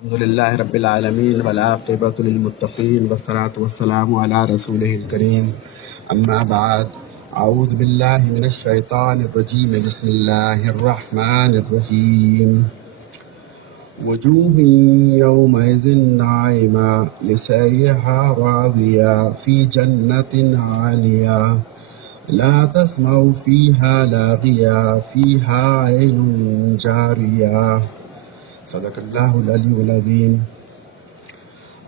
الحمد لله رب العالمين والعاقبة للمتقين والصلاة والسلام على رسوله الكريم أما بعد. أعوذ بالله من الشيطان الرجيم. بسم الله الرحمن الرحيم. وجوه يومئذ ناعمة لسعيها راضية في جنة عالية لا تسمع فيها لاغية فيها عين جارية. صدق اللہ العلی العظیم.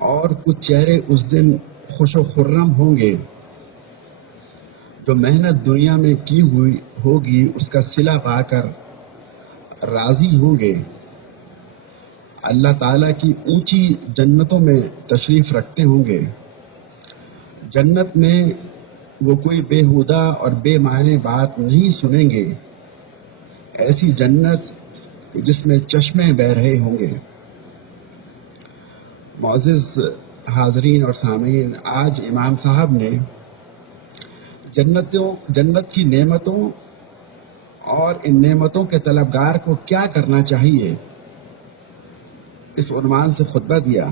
اور کچھ چہرے اس دن خوش و خرم ہوں گے جو محنت دنیا میں کی ہوئی ہوگی اس کا صلہ پا کر راضی ہوں گے، اللہ تعالیٰ کی اونچی جنتوں میں تشریف رکھتے ہوں گے. جنت میں وہ کوئی بیہودہ اور بے معنی بات نہیں سنیں گے. ایسی جنت جس میں چشمے بہہ رہے ہوں گے. معزز حاضرین اور سامعین، آج امام صاحب نے جنت کی نعمتوں اور ان نعمتوں کے طلبگار کو کیا کرنا چاہیے اس عنوان سے خطبہ دیا.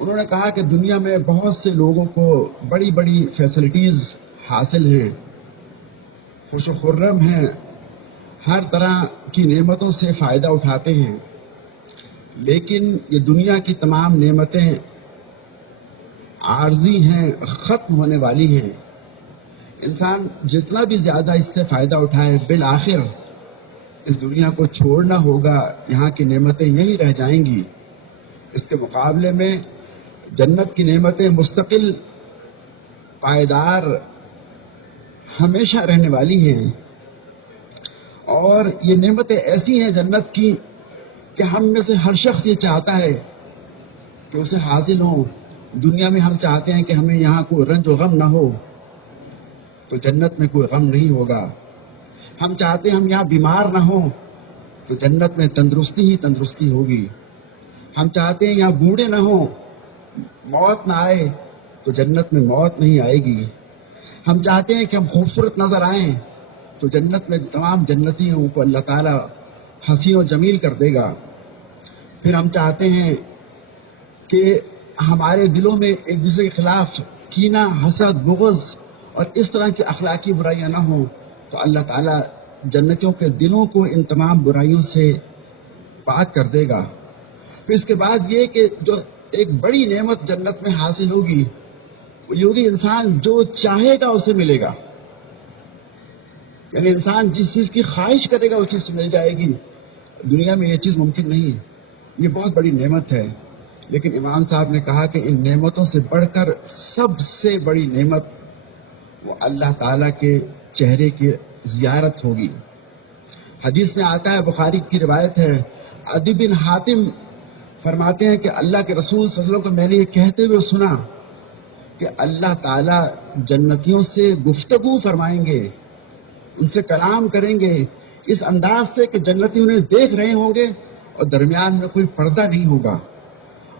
انہوں نے کہا کہ دنیا میں بہت سے لوگوں کو بڑی بڑی فیسلٹیز حاصل ہیں، خوش و خرم ہیں، ہر طرح کی نعمتوں سے فائدہ اٹھاتے ہیں، لیکن یہ دنیا کی تمام نعمتیں عارضی ہیں، ختم ہونے والی ہیں. انسان جتنا بھی زیادہ اس سے فائدہ اٹھائے بالآخر اس دنیا کو چھوڑنا ہوگا، یہاں کی نعمتیں یہیں رہ جائیں گی. اس کے مقابلے میں جنت کی نعمتیں مستقل، پائیدار، ہمیشہ رہنے والی ہیں. اور یہ نعمتیں ایسی ہیں جنت کی کہ ہم میں سے ہر شخص یہ چاہتا ہے کہ اسے حاصل ہو. دنیا میں ہم چاہتے ہیں کہ ہمیں یہاں کوئی رنج و غم نہ ہو، تو جنت میں کوئی غم نہیں ہوگا. ہم چاہتے ہیں ہم یہاں بیمار نہ ہوں، تو جنت میں تندرستی ہی تندرستی ہوگی. ہم چاہتے ہیں یہاں بوڑھے نہ ہوں، موت نہ آئے، تو جنت میں موت نہیں آئے گی. ہم چاہتے ہیں کہ ہم خوبصورت نظر آئیں، تو جنت میں تمام جنتیوں کو اللہ تعالیٰ حسین و جمیل کر دے گا. پھر ہم چاہتے ہیں کہ ہمارے دلوں میں ایک دوسرے کے خلاف کینہ، حسد، بغض اور اس طرح کی اخلاقی برائیاں نہ ہوں، تو اللہ تعالیٰ جنتیوں کے دلوں کو ان تمام برائیوں سے پاک کر دے گا. پھر اس کے بعد یہ کہ جو ایک بڑی نعمت جنت میں حاصل ہوگی وہ یہ ہوگی انسان جو چاہے گا اسے ملے گا. یعنی انسان جس چیز کی خواہش کرے گا وہ چیز مل جائے گی. دنیا میں یہ چیز ممکن نہیں. یہ بہت بڑی نعمت ہے، لیکن امام صاحب نے کہا کہ ان نعمتوں سے بڑھ کر سب سے بڑی نعمت وہ اللہ تعالیٰ کے چہرے کی زیارت ہوگی. حدیث میں آتا ہے، بخاری کی روایت ہے، عدی بن حاتم فرماتے ہیں کہ اللہ کے رسول صلی اللہ علیہ وسلم کو میں نے یہ کہتے ہوئے سنا کہ اللہ تعالیٰ جنتیوں سے گفتگو فرمائیں گے، ان سے کلام کریں گے اس انداز سے کہ جنتی انہیں دیکھ رہے ہوں گے اور درمیان میں کوئی پردہ نہیں ہوگا.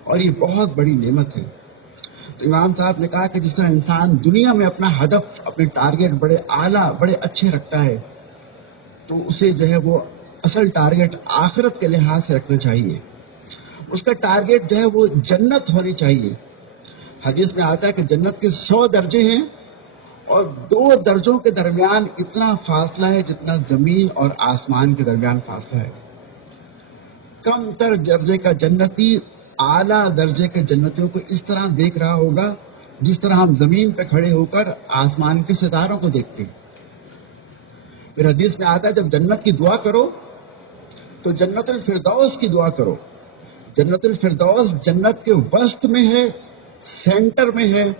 اور یہ بہت بڑی نعمت ہے. تو امام صاحب نے کہا کہ جس طرح انسان دنیا میں اپنا ہدف، اپنے ٹارگٹ بڑے اعلیٰ، بڑے اچھے رکھتا ہے، تو اسے جو ہے وہ اصل ٹارگٹ آخرت کے لحاظ سے رکھنا چاہیے. اس کا ٹارگٹ جو ہے وہ جنت ہونی چاہیے. حدیث میں آتا ہے کہ جنت کے 100 درجے ہیں اور 2 درجوں کے درمیان اتنا فاصلہ ہے جتنا زمین اور آسمان کے درمیان فاصلہ ہے. کم تر درجے کا جنتی اعلیٰ درجے کے جنتیوں کو اس طرح دیکھ رہا ہوگا جس طرح ہم زمین پہ کھڑے ہو کر آسمان کے ستاروں کو دیکھتے ہیں. پھر حدیث میں آتا ہے جب جنت کی دعا کرو تو جنت الفردوس کی دعا کرو. جنت الفردوس جنت کے وسط میں ہے، سینٹر میں ہے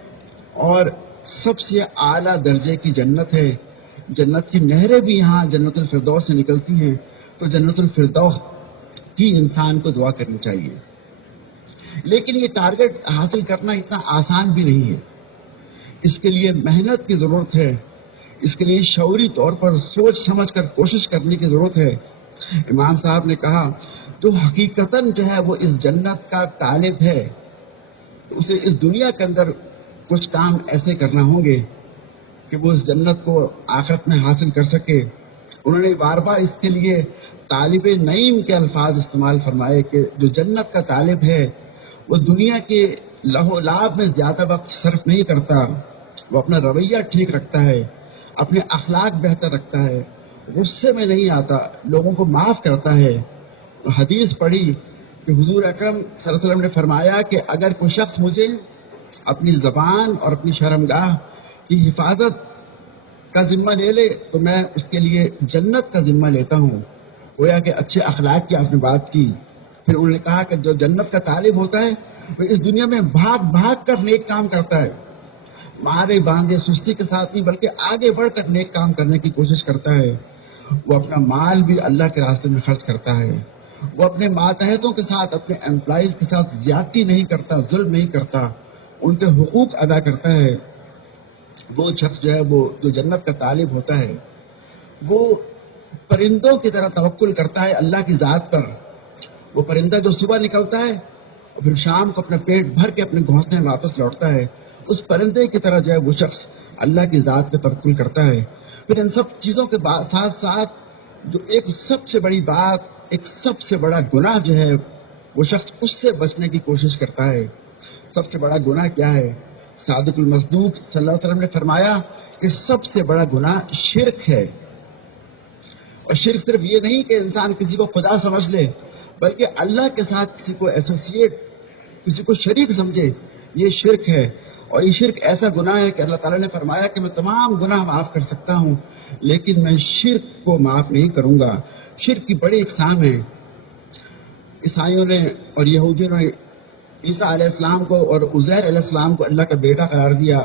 اور سب سے اعلیٰ درجے کی جنت ہے. جنت کی نہریں بھی یہاں جنت الفردوس سے نکلتی ہیں. تو جنت الفردوس کی انسان کو دعا کرنی چاہیے. لیکن یہ ٹارگٹ حاصل کرنا اتنا آسان بھی نہیں ہے. اس کے لیے محنت کی ضرورت ہے. اس کے لیے شعوری طور پر سوچ سمجھ کر کوشش کرنے کی ضرورت ہے. امام صاحب نے کہا جو حقیقتاً جو ہے وہ اس جنت کا طالب ہے تو اسے اس دنیا کے اندر کچھ کام ایسے کرنا ہوں گے کہ وہ اس جنت کو آخرت میں حاصل کر سکے. انہوں نے بار بار اس کے لیے طالب نعیم کے الفاظ استعمال فرمائے کہ جو جنت کا طالب ہے وہ دنیا کے لہو لعب میں زیادہ وقت صرف نہیں کرتا، وہ اپنا رویہ ٹھیک رکھتا ہے، اپنے اخلاق بہتر رکھتا ہے، غصے میں نہیں آتا، لوگوں کو معاف کرتا ہے۔ حدیث پڑھی کہ حضور اکرم صلی اللہ علیہ وسلم نے فرمایا کہ اگر کوئی شخص مجھے اپنی زبان اور اپنی شرمگاہ کی حفاظت کا ذمہ لے لے تو میں اس کے لیے جنت کا ذمہ لیتا ہوں۔ گویا کہ اچھے اخلاق کی آپ نے بات کی۔ پھر انہوں نے کہا کہ جو جنت کا طالب ہوتا ہے وہ اس دنیا میں بھاگ بھاگ کر نیک کام کرتا ہے، مارے باندھے سستی کے ساتھ نہیں بلکہ آگے بڑھ کر نیک کام کرنے کی کوشش کرتا ہے۔ وہ اپنا مال بھی اللہ کے راستے میں خرچ کرتا ہے، وہ اپنے ماتحتوں کے ساتھ، اپنے امپلائیز کے ساتھ زیادتی نہیں کرتا، ظلم نہیں کرتا، ان کے حقوق ادا کرتا ہے۔ وہ شخص جو ہے وہ جو جنت کا طالب ہوتا ہے وہ پرندوں کی طرح توکل کرتا ہے اللہ کی ذات پر۔ وہ پرندہ جو صبح نکلتا ہے اور پھر شام کو اپنا پیٹ بھر کے اپنے گھونسلے میں واپس لوٹتا ہے، اس پرندے کی طرح جو ہے وہ شخص اللہ کی ذات پہ توکل کرتا ہے۔ پھر ان سب چیزوں کے ساتھ ساتھ جو ایک سب سے بڑی بات، ایک سب سے بڑا گناہ جو ہے وہ شخص اس سے بچنے کی کوشش کرتا ہے۔ سب سے بڑا گناہ کیا ہے؟ صادق المصدوق صلی اللہ علیہ وسلم نے فرمایا کہ سب سے بڑا گناہ شرک ہے۔ اور شرک صرف یہ نہیں کہ انسان کسی کو خدا سمجھ لے، بلکہ اللہ کے ساتھ کسی کو ایسوسیٹ، کسی کو شریک سمجھے، یہ شرک ہے۔ اور یہ شرک ایسا گناہ ہے کہ اللہ تعالیٰ نے فرمایا کہ میں تمام گناہ معاف کر سکتا ہوں لیکن میں شرک کو معاف نہیں کروں گا۔ شرک کی بڑی اقسام ہے۔ عیسائیوں نے اور یہودیوں نے عیسیٰ علیہ السلام کو اور عزیر علیہ السلام کو اللہ کا بیٹا قرار دیا۔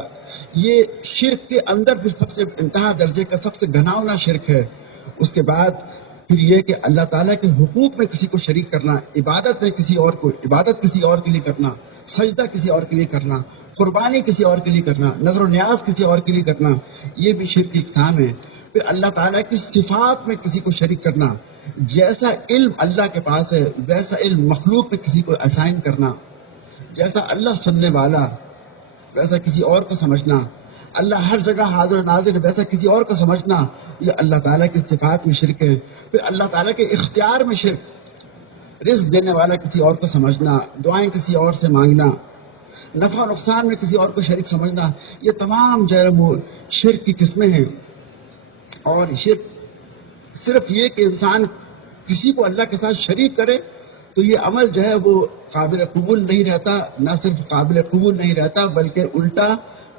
یہ شرک کے اندر بھی سب سے انتہا درجے کا سب سے گھناؤنا شرک ہے۔ اس کے بعد پھر یہ کہ اللہ تعالیٰ کے حقوق میں کسی کو شریک کرنا، عبادت میں کسی اور کو، عبادت کسی اور کے لیے کرنا، سجدہ کسی اور کے لیے کرنا، قربانی کسی اور کے لیے کرنا، نظر و نیاز کسی اور کے لیے کرنا، یہ بھی شرک کی اقسام ہے۔ پھر اللہ تعالیٰ کی صفات میں کسی کو شریک کرنا، جیسا علم اللہ کے پاس ہے ویسا علم مخلوق میں کسی کو اسائن کرنا، جیسا اللہ سننے والا ویسا کسی اور کو سمجھنا، اللہ ہر جگہ حاضر و ناظر ویسا کسی اور کو سمجھنا، یہ اللہ تعالیٰ کی صفات میں شرک ہے۔ پھر اللہ تعالیٰ کے اختیار میں شرک، رزق دینے والا کسی اور کو سمجھنا، دعائیں کسی اور سے مانگنا، نفع و نقصان میں کسی اور کو شریک سمجھنا، یہ تمام جو ہے وہ شرک کی قسمیں ہیں۔ اور شرک صرف یہ کہ انسان کسی کو اللہ کے ساتھ شریک کرے تو یہ عمل جو ہے وہ قابل قبول نہیں رہتا، نہ صرف قابل قبول نہیں رہتا بلکہ الٹا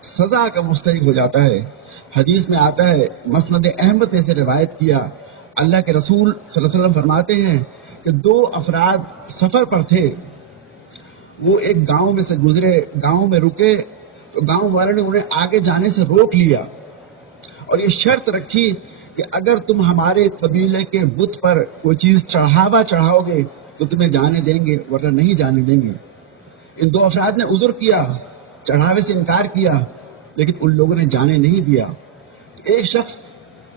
سزا کا مستحق ہو جاتا ہے۔ حدیث میں آتا ہے، مسند احمد نے اسے روایت کیا، اللہ کے رسول صلی اللہ علیہ وسلم فرماتے ہیں کہ دو افراد سفر پر تھے، وہ ایک گاؤں میں سے گزرے، گاؤں میں رکے تو گاؤں والوں نے انہیں آگے جانے سے روک لیا اور یہ شرط رکھی کہ اگر تم ہمارے قبیلے کے بت پر کوئی چیز چڑھاوا چڑھاؤ گے تو تمہیں جانے دیں گے ورنہ نہیں جانے دیں گے۔ ان دو افراد نے عذر کیا، چڑھاوے سے انکار کیا، لیکن ان لوگوں نے جانے نہیں دیا۔ ایک شخص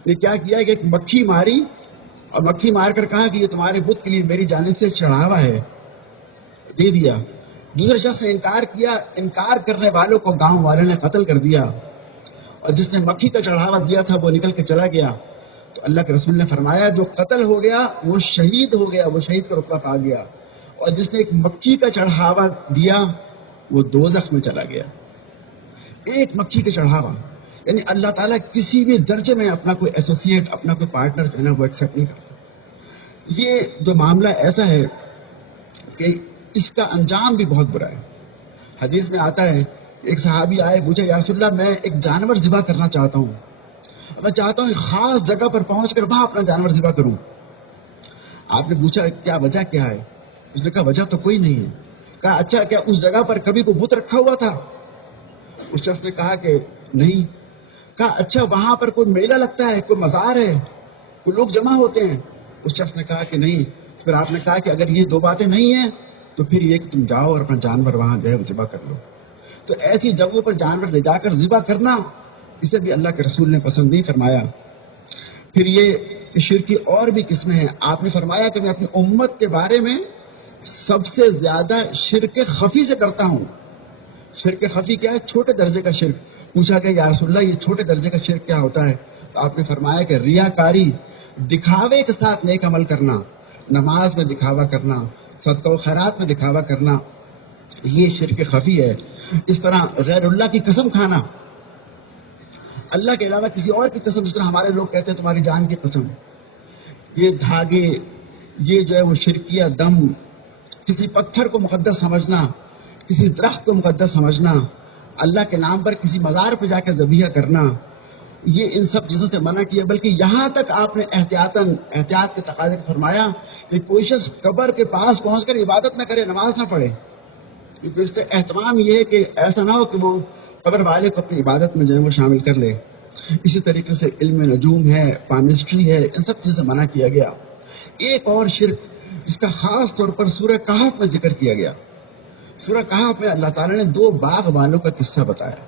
نے کیا کیا کہ ایک مکھی ماری اور مکھی مار کر کہا کہ یہ تمہارے بت کے لیے میری جانب سے چڑھاوا ہے، دے دیا۔ دوسرے شخص نے انکار کیا، انکار کرنے والوں کو گاؤں والوں نے قتل کر دیا، اور جس نے مکھی کا چڑھاوا دیا تھا وہ نکل کے چلا گیا۔ تو اللہ کے رسول نے فرمایا جو قتل ہو گیا وہ شہید ہو گیا، وہ شہید کا رتبہ پا گیا، اور جس نے ایک مکھی کا چڑھاوا دیا وہ دوزخ میں چلا گیا۔ ایک مکھی کا چڑھاوا، یعنی اللہ تعالیٰ کسی بھی درجے میں اپنا کوئی ایسوسیٹ، اپنا کوئی پارٹنر جو ہے نا وہ ایکسیپٹ نہیں کرتا۔ یہ جو معاملہ ایسا ہے کہ اس کا انجام بھی بہت برا ہے۔ حدیث میں آتا ہے ایک صحابی آئے، پوچھا یا رسول اللہ میں ایک جانور ذبح کرنا چاہتا ہوں، میں چاہتا ہوں ایک خاص جگہ پر پہنچ کر وہاں اپنا جانور ذبح کروں۔ آپ نے پوچھا کیا وجہ کیا ہے؟ اس نے کہا وجہ تو کوئی نہیں ہے۔ کہا اچھا کیا اس جگہ پر کبھی کوئی بت رکھا ہوا تھا؟ اس شخص نے کہا کہ نہیں۔ کہا اچھا وہاں پر کوئی میلہ لگتا ہے، کوئی مزار ہے، کوئی لوگ جمع ہوتے ہیں؟ اس شخص نے کہا کہ نہیں۔ پھر آپ نے کہا کہ اگر یہ دو باتیں نہیں ہیں تو پھر یہ کہ تم جاؤ اور اپنا جانور وہاں جو ہے ذبح کر لو۔ تو ایسی جگہوں پر جانور لے جا کر ذبح کرنا اسے بھی اللہ کے رسول نے پسند نہیں فرمایا۔ پھر یہ شرک کی اور بھی قسمیں ہیں۔ آپ نے فرمایا کہ میں اپنی امت کے بارے میں سب سے زیادہ شرک خفی سے کرتا ہوں۔ شرک خفی کیا ہے؟ چھوٹے درجے کا شرک۔ پوچھا کہ یا رسول اللہ یہ چھوٹے درجے کا شرک کیا ہوتا ہے؟ تو آپ نے فرمایا کہ ریاکاری دکھاوے کے ساتھ نیک عمل کرنا، نماز میں دکھاوا کرنا، صدقہ و خیرات میں دکھاوا کرنا، یہ شرک خفی ہے۔ اس طرح غیر اللہ کی قسم کھانا، اللہ کے علاوہ کسی اور کی قسم، جس طرح ہمارے لوگ کہتے ہیں تمہاری جان کی قسم، یہ دھاگے، یہ جو ہے وہ شرکیہ دم، کسی پتھر کو مقدس سمجھنا، کسی درخت کو مقدس سمجھنا، اللہ کے نام پر کسی مزار پہ جا کے ذبیحہ کرنا، یہ ان سب چیزوں سے منع کیا۔ بلکہ یہاں تک آپ نے احتیاط کے تقاضے کو فرمایا کہ کوئی شخص قبر کے پاس پہنچ کر عبادت نہ کرے، نماز نہ پڑھے، کیونکہ اس سے اہتمام یہ ہے کہ ایسا نہ ہو کہ وہ قبر والے کو اپنی عبادت میں جو ہے وہ شامل کر لے۔ اسی طریقے سے علم نجوم ہے، پامسٹری ہے، ان سب چیزوں سے منع کیا گیا۔ ایک اور شرک جس کا خاص طور پر سورہ کہف میں ذکر کیا گیا، سورہ کہف میں اللہ تعالیٰ نے 2 باغ والوں کا قصہ بتایا۔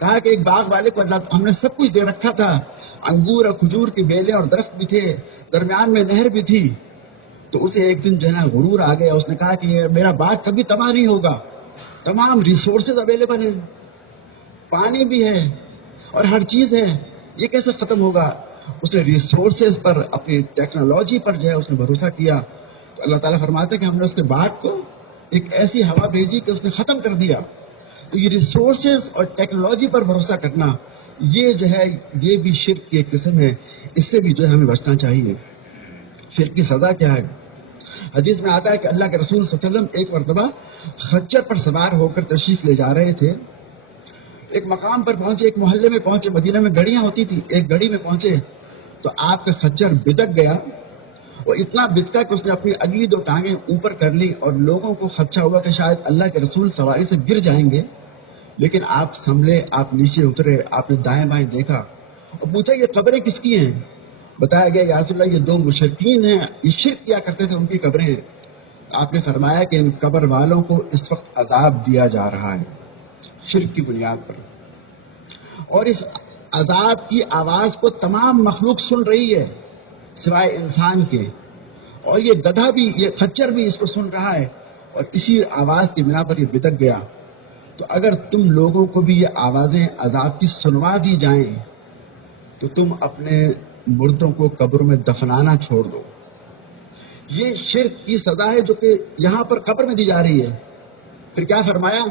کہا کہ ایک باغ والے کو ہم نے سب کچھ دے رکھا تھا، انگور اور کھجور کی بیلیں اور درخت بھی تھے، درمیان میں نہر بھی تھی، تو اسے ایک دن جو ہے نا غرور آ گیا۔ اس نے کہا کہ میرا باغ کبھی تباہ نہیں ہوگا، تمام ریسورسز اویلیبل ہیں، پانی بھی ہے اور ہر چیز ہے، یہ کیسے ختم ہوگا؟ اس نے ریسورسز پر، اپنی ٹیکنالوجی پر جو ہے اس نے بھروسہ کیا، تو اللہ تعالیٰ فرماتا ہے کہ ہم نے اس کے باغ کو ایک ایسی ہوا بھیجی کہ اس نے ختم کر دیا۔ تو یہ ریسورسز اور ٹیکنالوجی پر بھروسہ کرنا، یہ جو ہے یہ بھی شرک کی ایک قسم ہے، اس سے بھی جو ہے ہمیں بچنا چاہیے۔ شرک کی سزا کیا ہے؟ حدیث میں آتا ہے کہ اللہ کے رسول صلی اللہ علیہ وسلم ایک مرتبہ خچر پر سوار ہو کر تشریف لے جا رہے تھے، ایک مقام پر پہنچے، ایک محلے میں پہنچے، مدینہ میں گڑیاں ہوتی تھی، ایک گڑی میں پہنچے تو آپ کا خچر بدک گیا، وہ اتنا بدکا کہ اس نے اپنی اگلی 2 ٹانگیں اوپر کر لی، اور لوگوں کو خدشہ ہوا کہ شاید اللہ کے رسول سواری سے گر جائیں گے، لیکن آپ سنبھلے، آپ نیچے اترے، آپ نے دائیں بائیں دیکھا اور پوچھا یہ قبریں کس کی ہیں؟ بتایا گیا یا رسول اللہ یہ 2 مشرکین ہیں، یہ شرک کیا کرتے تھے، ان کی قبریں ہیں۔ آپ نے فرمایا کہ ان قبر والوں کو اس وقت عذاب دیا جا رہا ہے شرک کی بنیاد پر، اور اس عذاب کی آواز کو تمام مخلوق سن رہی ہے سوائے انسان کے، اور یہ گدھا بھی، یہ خچر بھی اس کو سن رہا ہے، اور اسی آواز کی بنا پر یہ بدک گیا۔ تو اگر تم لوگوں کو بھی یہ آوازیں عذاب کی سنوا دی جائیں تو تم اپنے مردوں کو قبر میں دفنانا چھوڑ دو۔ یہ شرک کی سزا ہے جو کہ یہاں پر قبر میں دی جا رہی ہے۔ پھر کیا فرمایا؟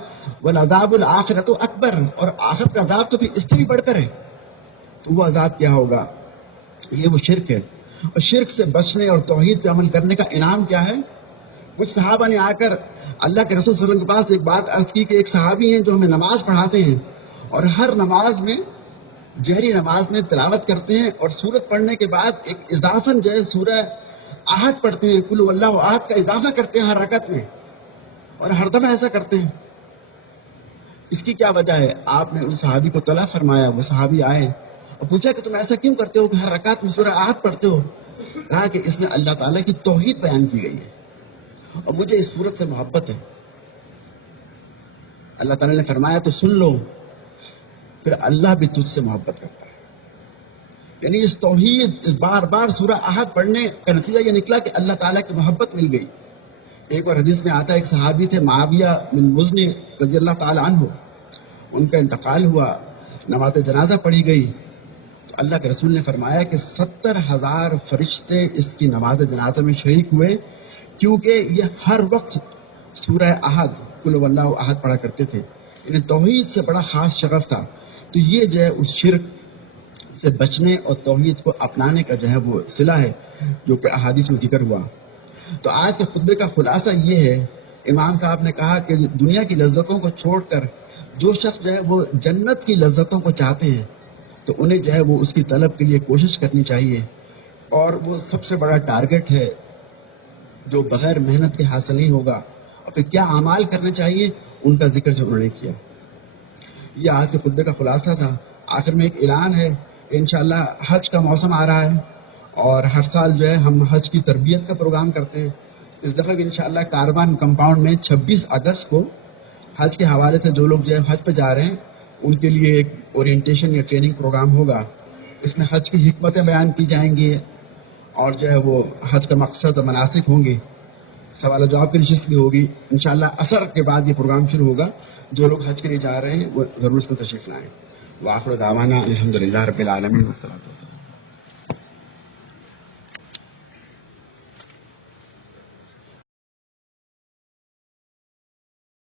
وَالْعَذَابُ الْآخِرَةُ أَكْبَرُ، اور آخرت کا عذاب تو پھر اس سے بھی بڑھ کر ہے۔ تو وہ عذاب کیا ہوگا؟ یہ وہ شرک ہے۔ اور شرک سے بچنے اور توحید پہ عمل کرنے کا انعام کیا ہے؟ کچھ صحابہ نے آ کر اللہ کے رسول صلی اللہ علیہ وسلم کے پاس ایک بات عرض کی کہ ایک صحابی ہیں جو ہمیں نماز پڑھاتے ہیں، اور ہر نماز میں، جہری نماز میں تلاوت کرتے ہیں، اور سورت پڑھنے کے بعد ایک اضافاً جو ہے سورہ احد پڑھتے ہیں، قل هو اللہ احد کا اضافہ کرتے ہیں ہر رکعت میں، اور ہر دم ایسا کرتے ہیں۔ اس کی کیا وجہ ہے؟ آپ نے اس صحابی کو طلب فرمایا، وہ صحابی آئے اور پوچھا کہ تم ایسا کیوں کرتے ہو کہ ہر رکعت میں سورہ احد پڑھتے ہو؟ کہا کہ اس میں اللہ تعالیٰ کی توحید بیان کی گئی ہے، اور مجھے اس صورت سے محبت ہے۔ اللہ تعالیٰ نے فرمایا تو سن لو، پھر اللہ بھی تجھ سے محبت کرتا ہے۔ یعنی اس توحید، بار بار سورہ احد پڑھنے کا نتیجہ یہ نکلا کہ اللہ تعالیٰ کی محبت مل گئی۔ ایک اور حدیث میں آتا ہے ایک صحابی تھے معاویہ بن مزنی رضی اللہ تعالیٰ عنہ، ان کا انتقال ہوا، نماز جنازہ پڑھی گئی، تو اللہ کے رسول نے فرمایا کہ 70,000 فرشتے اس کی نماز جنازہ میں شریک ہوئے، کیونکہ یہ ہر وقت سورہ احد، قل هو اللہ احد پڑھا کرتے تھے، انہیں توحید سے بڑا خاص شغف تھا۔ تو یہ جو ہے اس شرک سے بچنے اور توحید کو اپنانے کا جو ہے وہ صلہ ہے جو کہ احادیث میں ذکر ہوا۔ تو آج کے خطبے کا خلاصہ یہ ہے، امام صاحب نے کہا کہ دنیا کی لذتوں کو چھوڑ کر جو شخص جو ہے وہ جنت کی لذتوں کو چاہتے ہیں تو انہیں جو ہے وہ اس کی طلب کے لیے کوشش کرنی چاہیے، اور وہ سب سے بڑا ٹارگٹ ہے جو بغیر محنت کے حاصل نہیں ہوگا۔ اور پھر کیا اعمال کرنے چاہیے، ان کا ذکر جو انہوں نے کیا۔ یہ آج کے خطبے کا خلاصہ تھا۔ آخر میں ایک اعلان ہے کہ انشاءاللہ حج کا موسم آ رہا ہے، اور ہر سال جو ہے ہم حج کی تربیت کا پروگرام کرتے ہیں۔ اس دفعہ بھی انشاءاللہ کاروان کمپاؤنڈ میں 26 اگست کو حج کے حوالے سے جو لوگ جو ہے حج پہ جا رہے ہیں ان کے لیے ایک اورینٹیشن یا ٹریننگ پروگرام ہوگا۔ اس میں حج کی حکمتیں بیان کی جائیں گی، اور جو ہے وہ حج کا مقصد اور مناسک ہوں گے، سوال و جواب کی نشست بھی ہوگی۔ انشاءاللہ عصر کے بعد یہ پروگرام شروع ہوگا۔ جو لوگ حج کے لیے جا رہے ہیں وہ ضرور اس میں تشریف لائیں۔ وآخر دعوانا الحمدللہ رب العالمین۔